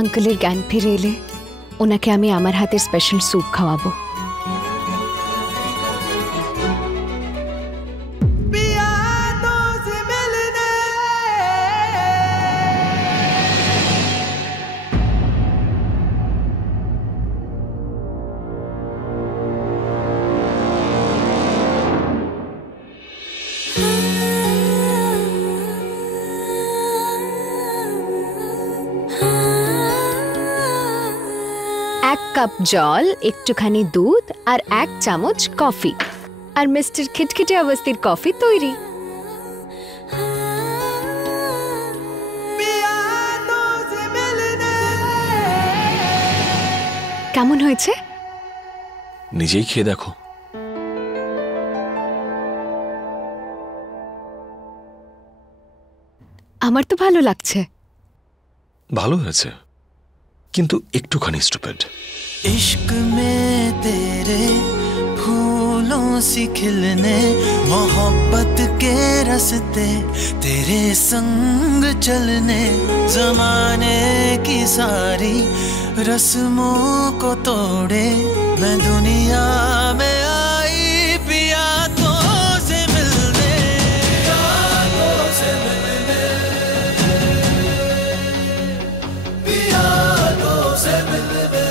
আঙ্কেলের জ্ঞান ফিরে এলে ওনাকে আমি আমার হাতের স্পেশাল স্যুপ খাওয়াবো। এক কাপ জল, একটুখানি দুধ আর এক চামচ কফি, আর মিস্টার খিটখিটে অবস্থির কফি তৈরি। কেমন হয়েছে? নিজেই খেয়ে দেখো। আমার তো ভালো লাগছে। ভালো হয়েছে, কিন্তু একটুখানি স্টুপিড। इश्क में तेरे फूलों सी खिलने, मोहब्बत के रास्ते तेरे संग चलने, जमाने की सारी रस्मों को तोड़े मैं दुनिया में आई पिया तो से मिलने, यादों से मिलने, पिया तो से मिलने।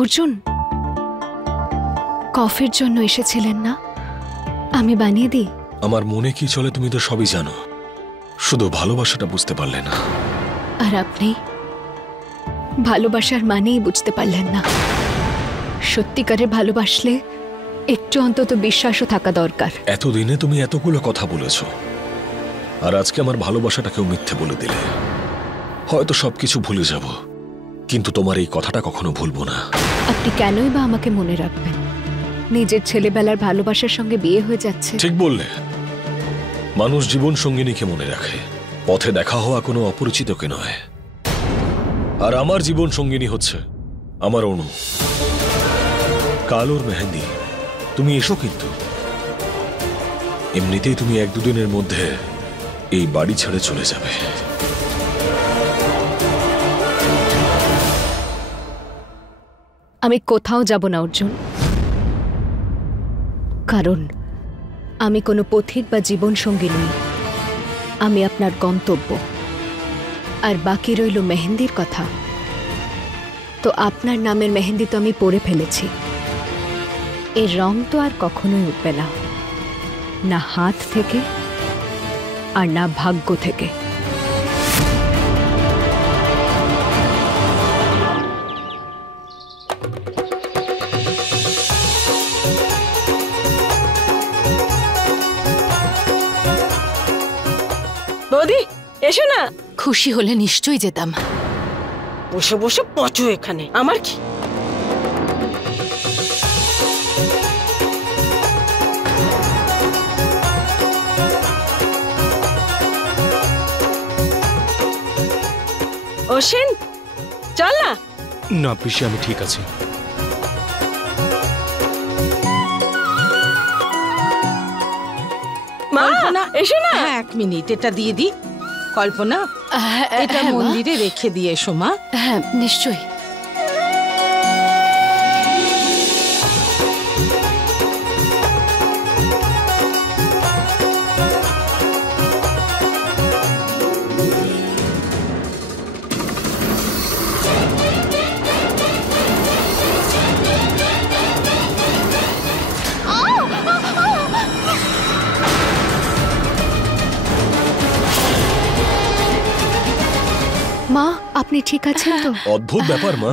অর্জুন, কফির জন্য এসেছিলেন না? আমি বানিয়ে দিই। আমার মনে কি চলে তুমি তো সবই জানো, শুধু ভালোবাসাটা বুঝতে পারলে না। আর আপনি ভালোবাসার মানেই বুঝতে পারলেন না। সত্যিকারের ভালোবাসলে একটু অন্তত বিশ্বাসও থাকা দরকার। এতদিনে তুমি এতগুলো কথা বলেছো, আর আজকে আমার ভালোবাসাটাকেও মিথ্যে বলে দিলে। হয়তো সবকিছু ভুলে যাব, কিন্তু তোমার এই কথাটা কখনো ভুলবো না। আপনি কেনই বা আমাকে মনে রাখবেন? নিজের ছেলেবেলার ভালোবাসার সঙ্গে বিয়ে হয়ে যাচ্ছে। ঠিক বললে, মানুষ জীবন সঙ্গিনীকে মনে রাখে, পথে দেখা হওয়া কোনো অপরিচিতকে নয়। আর আমার জীবন সঙ্গিনী হচ্ছে আমার অনু। কাল ওর মেহেন্দি। তুমি এসো, কিন্তু এমনিতেই তুমি 1-2 দিনের মধ্যে এই বাড়ি ছেড়ে চলে যাবে। আমি কোথাও যাব না অর্জুন, কারণ আমি কোনো পথিক বা জীবন সঙ্গী নই। আমি আপনার গন্তব্য। আর বাকি রইল মেহেন্দির কথা। তো আপনার নামের মেহেন্দি তো আমি পরে ফেলেছি। এর রং তো আর কখনোই উঠবে না, না হাত থেকে আর না ভাগ্য থেকে। বৌদি এসো না। খুশি হলে নিশ্চয়ই যেতাম। বসে বসে পচো এখানে, আমার কি? অশ্বিন চল না। না পিসি, আমি ঠিক আছি। মা এসো না। হ্যাঁ, 1 মিনিট, এটা দিয়ে দি। কল্পনা, এটা মন্দিরে রেখে দিয়ে এসো মা। হ্যাঁ নিশ্চয়ই। মা আপনি ঠিক আছেন তো? অদ্ভুত ব্যাপার মা,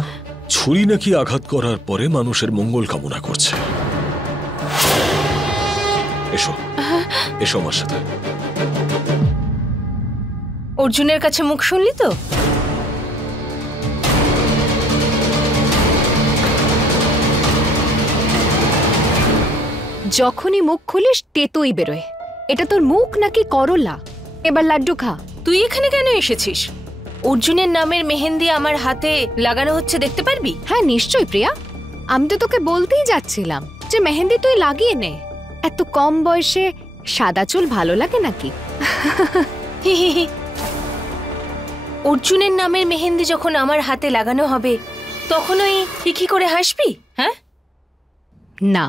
ছুরি নাকি আঘাত করার পরে মানুষের মঙ্গল কামনা করছে। এসো এসো আমার সাথে। অর্জুনের কাছে মুখ শুনলি তো? যখনই মুখ খুলিস তেতোই বেরোয়। এটা তোর মুখ নাকি করলা? এবার লাড্ডু খা। তুই এখানে কেন এসেছিস? অর্জুনের নামের মেহেন্দি আমার হাতে লাগানো হচ্ছে, দেখতে পারবি? হ্যাঁ নিশ্চয়ই প্রিয়া, আমি তো তোকে বলতেই যাচ্ছিলাম যে মেহেন্দি তুই লাগিয়ে নে। এত কম বয়সে সাদা চুল ভালো লাগে নাকি? অর্জুনের নামের মেহেন্দি যখন আমার হাতে লাগানো হবে তখন ওই কি করে হাসবি? হ্যাঁ না,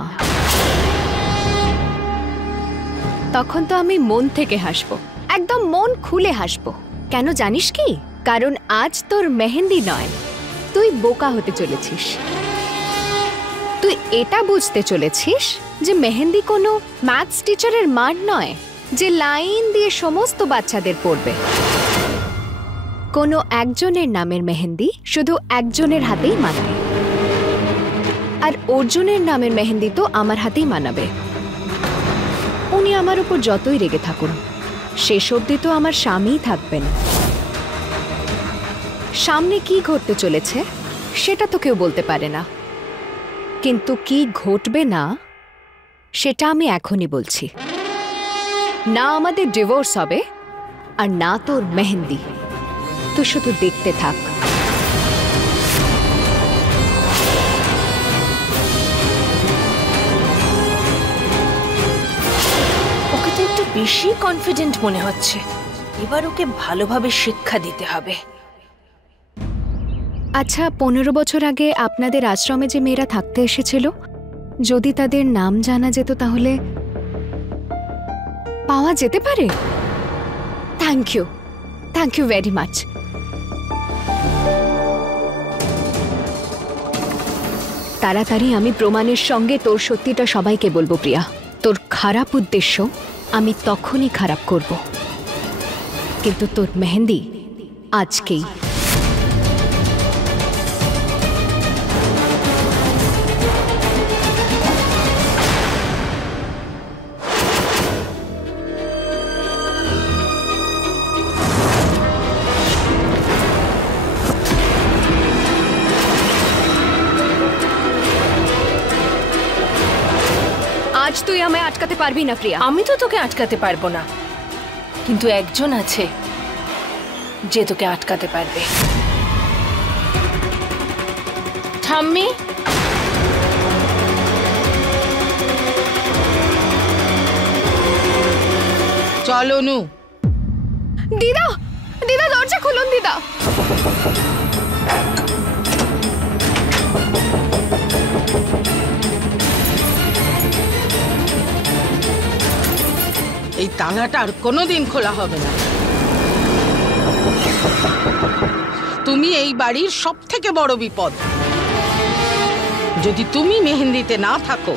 তখন তো আমি মন থেকে হাসবো, একদম মন খুলে হাসবো। কেন জানিস কি? কারণ আজ তোর মেহেন্দি নয়, তুই বোকা হতে চলেছিস। তুই এটা বুঝতে চলেছিস যে মেহেন্দি কোনো ম্যাথস টিচারের মার নয় যে লাইন দিয়ে সমস্ত বাচ্চাদের পড়বে। কোনো একজনের নামের মেহেন্দি শুধু একজনের হাতেই মানায়, আর অর্জুনের নামের মেহেন্দি তো আমার হাতেই মানাবে। উনি আমার উপর যতই রেগে থাকুন, শেষ অবধি তো আমার স্বামীই থাকবেন। সামনে কি ঘটতে চলেছে সেটা তো কেউ বলতে পারে না, কিন্তু কি ঘটবে না সেটা আমি এখনই বলছি। না আমাদের ডিভোর্স হবে, আর না তোর মেহেন্দি। তুই শুধু দেখতে থাক। ওকে তো একটু বেশি কনফিডেন্ট মনে হচ্ছে। এবার ওকে ভালোভাবে শিক্ষা দিতে হবে। আচ্ছা, 15 বছর আগে আপনাদের আশ্রমে যে মেয়েরা থাকতে এসেছিল, যদি তাদের নাম জানা যেত তাহলে পাওয়া যেতে পারে। Thank you very much. তাড়াতাড়ি আমি প্রমাণের সঙ্গে তোর সত্যিটা সবাইকে বলবো প্রিয়া। তোর খারাপ উদ্দেশ্য আমি তখনই খারাপ করব, কিন্তু তোর মেহেন্দি আজকেই। আজ তুই আমায় আটকাতে পারবি না প্রিয়া। আমি তো তোকে আটকাতে পারবো না, কিন্তু একজন আছে যে তোকে আটকাতে পারবে। ঠাম্মি, চলো নু। দিদা দিদা দরজা খুলুন দিদা। এই তালাটা আর কোনোদিন খোলা হবে না। তুমি এই বাড়ির সব থেকে বড় বিপদ। যদি তুমি মেহেন্দিতে না থাকো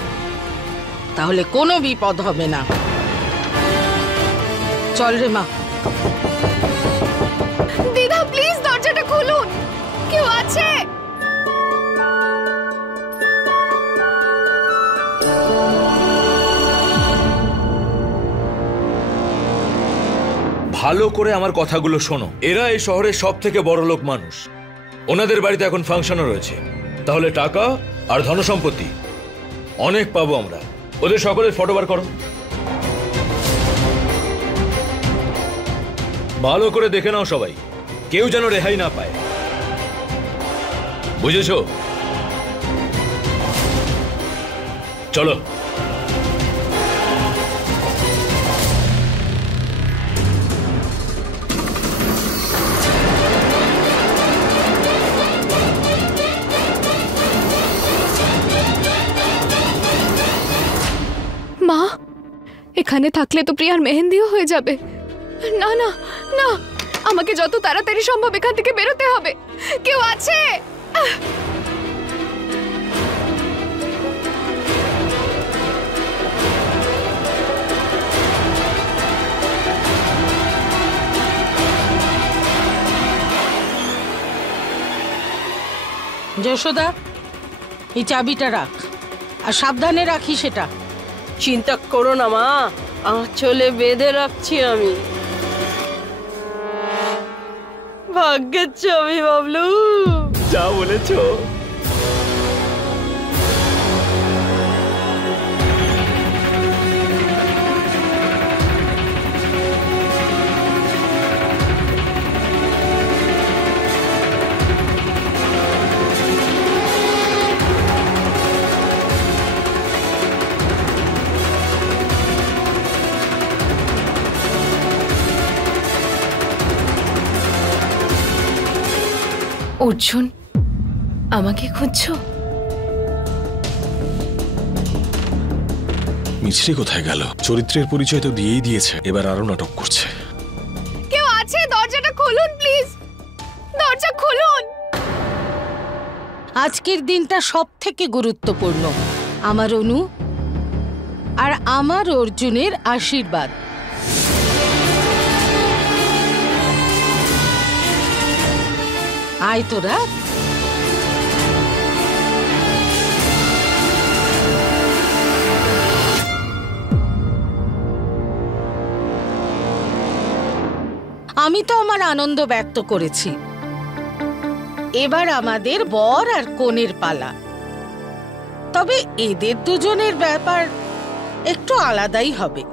তাহলে কোনো বিপদ হবে না। চল রে মা। দিদা প্লিজ দরজাটা খুলুন, কেউ আছে? ভালো করে আমার কথাগুলো শোনো। এরা এই শহরের সব থেকে বড় লোক মানুষ। ওনাদের বাড়িতে এখন ফাংশনও রয়েছে, তাহলে টাকা আর ধনসম্পত্তি অনেক পাবো আমরা। ওদের সকলের ফটো বার করো, ভালো করে দেখে নাও সবাই, কেউ যেন রেহাই না পায়, বুঝেছো? চলো। মা, এখানে থাকলে তো প্রিয়ার মেহেন্দিও হয়ে যাবে। না না না, আমাকে যত তাড়াতাড়ি সম্ভব এখান থেকে বেরোতে হবে। কেউ আছে? যশোদা, এই চাবিটা রাখ, আর সাবধানে রাখি সেটা। চিন্তা করো না মা, আঁচলে বেঁধে রাখছি আমি। ভাগ্যের ছবি বাবলু। যা বলেছো। অর্জুন, আমাকে খুঁজছো? মিছরি কোথায় গেল? চরিত্রের পরিচয় তো দিয়েই দিয়েছে, এবার আরো নাটক করছে। কেউ আছে? দরজাটা খুলুন প্লিজ, দরজা খুলুন। আজকের দিনটা সব থেকে গুরুত্বপূর্ণ। আমার অনু আর আমার অর্জুনের আশীর্বাদ। আয় তোরা। আমি তো আমার আনন্দ ব্যক্ত করেছি, এবার আমাদের বর আর কনের পালা। তবে এদের দুজনের ব্যাপার একটু আলাদাই হবে।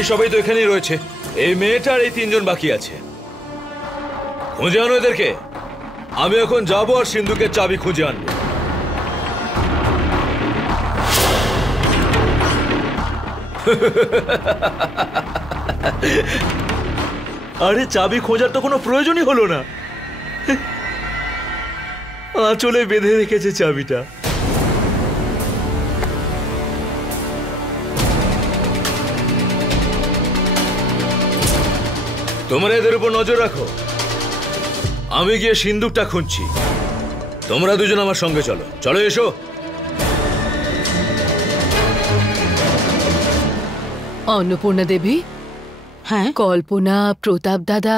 বাকি সবাই তো এখানেই রয়েছে। এই মেয়েটা আর এই তিনজন বাকি আছে। খুঁজে আনো এদেরকে। আমি এখন যাবো আর সিন্ধুকের চাবি খুঁজে আনবো। আরে চাবি খোঁজার তো কোনো প্রয়োজনই হলো না, আঁচলে বেঁধে রেখেছে চাবিটা। তোমরা এদের উপর নজর রাখো, আমি গিয়ে সিন্দুকটা খুঁজছি। তোমরা দুজন আমার সঙ্গে চলো। চলো, এসো। অন্নপূর্ণা দেবী, হ্যাঁ, কল্পনা, প্রতাপ দাদা,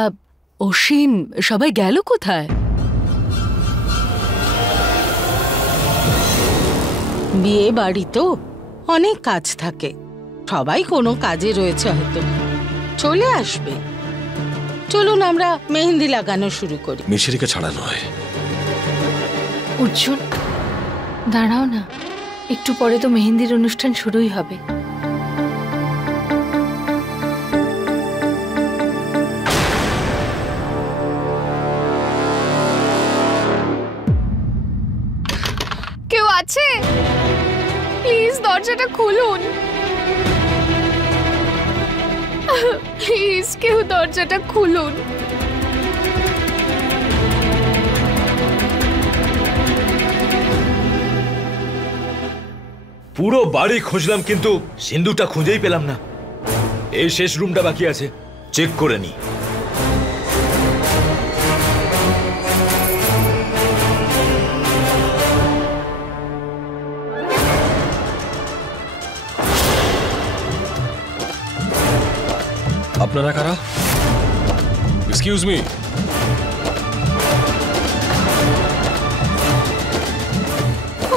অশ্বিন সবাই গেল কোথায়? বিয়ে বাড়ি তো অনেক কাজ থাকে, সবাই কোনো কাজে রয়েছে হয়তো, চলে আসবে। চলুন আমরা মেহেন্দি লাগানো শুরু করি। মিশরিকে ছাড়া নয়। অর্জুন, দাঁড়াও না, একটু পরে তো মেহেন্দির অনুষ্ঠান শুরুই হবে। কেউ আছে? প্লিজ দরজাটা খুলুন, প্লিজ কেউ দরজাটা খুলুন। পুরো বাড়ি খুঁজলাম কিন্তু সিন্ধুকটা খুঁজেই পেলাম না। এই শেষ রুমটা বাকি আছে, চেক করে নি। আপনারা কারা? Excuse me.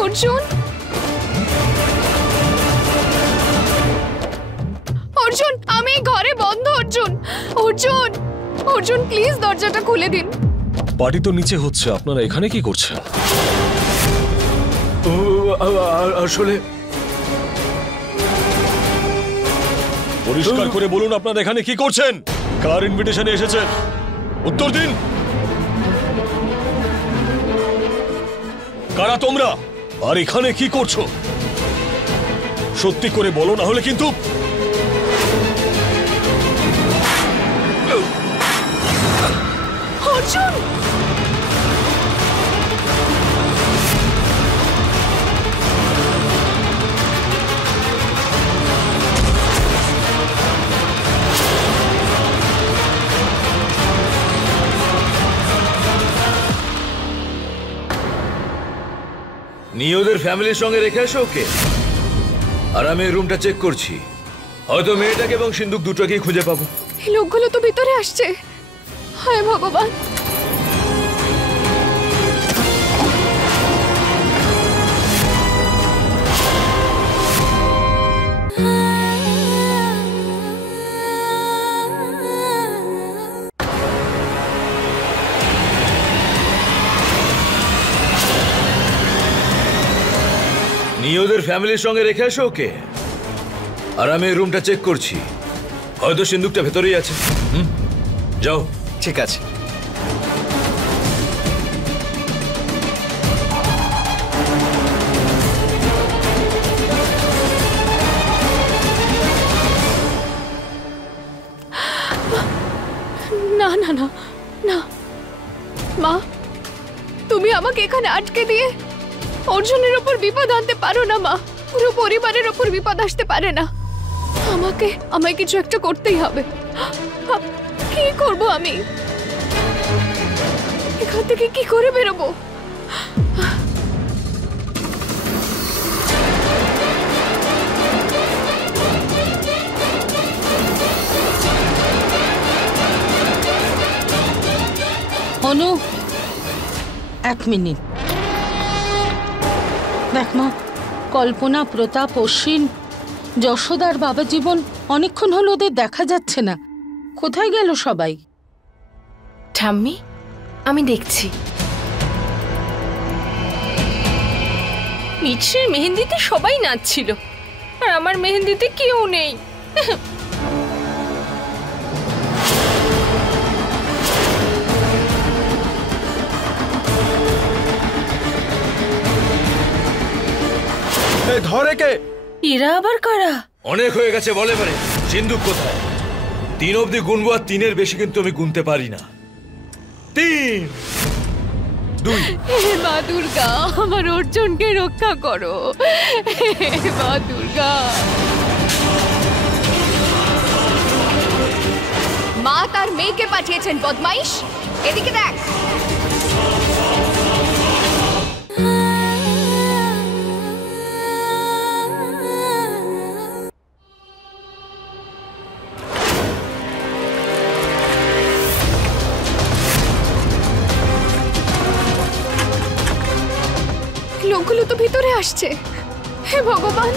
অর্জুন, অর্জুন, আমি ঘরে বন্ধ। অর্জুন, অর্জুন, অর্জুন প্লিজ দরজাটা খুলে দিন। পার্টি তো নিচে হচ্ছে, আপনারা এখানে কি করছেন? আসলে পরিষ্কার করে বলুন আপনারা এখানে কি করছেন? কার ইনভিটেশনে এসেছেন? উত্তর দিন। কারা তোমরা আর এখানে কি করছো? সত্যি করে বলো, না হলে কিন্তু। অর্জুন, নিয়ে ওদের ফ্যামিলির সঙ্গে রেখে আসো ওকে। আর আমি রুমটা চেক করছি, হয়তো মেয়েটাকে এবং সিন্ধুক দুটোকেই খুঁজে পাবো। এই লোকগুলো তো ভিতরে আসছে। হায় ভগবান। নিয়ে ওদের ফ্যামিলির সঙ্গে রেখে আসো ওকে। আর আমি রুমটা চেক করছি, হয়তো সিন্ধুকটা ভেতরেই আছে। যাও। ঠিক আছে। না না না না, মা তুমি আমাকে এখানে আটকে দিয়ে অর্জুনের ওপর বিপদ আনতে পারো না মা। পুরো পরিবারের ওপর বিপদ আসতে পারে না। আমায় কিছু একটা করতেই হবে। কি করব আমি? এখান থেকে কি করে বেরোবো? অনু, এক মিনিট। দেখ মা, কল্পনা, প্রতাপ, অশ্বিন, যশোদার বাবা জীবন অনেকক্ষণ হলো ওদের দেখা যাচ্ছে না। কোথায় গেল সবাই? ঠাম্মি, আমি দেখছি। মিছরির মেহেন্দিতে সবাই নাচছিল, আর আমার মেহেন্দিতে কেউ নেই। ধরে কে? এরা আবার কারা? অনেক হয়ে গেছে, বলে পারে সিন্ধুক কোথায়? 3 অবধি গুনবো, আর 3-এর বেশি কিন্তু আমি গুনতে পারি না। 3, 2। হে মা দুর্গা, আমার অর্জুনকে রক্ষা করো। হে মা দুর্গা। মা তার মেয়েকে পাঠিয়েছেন বদমাইশ, এদিকে দেখ। লোকগুলো তো ভিতরে আসছে। হে ভগবান,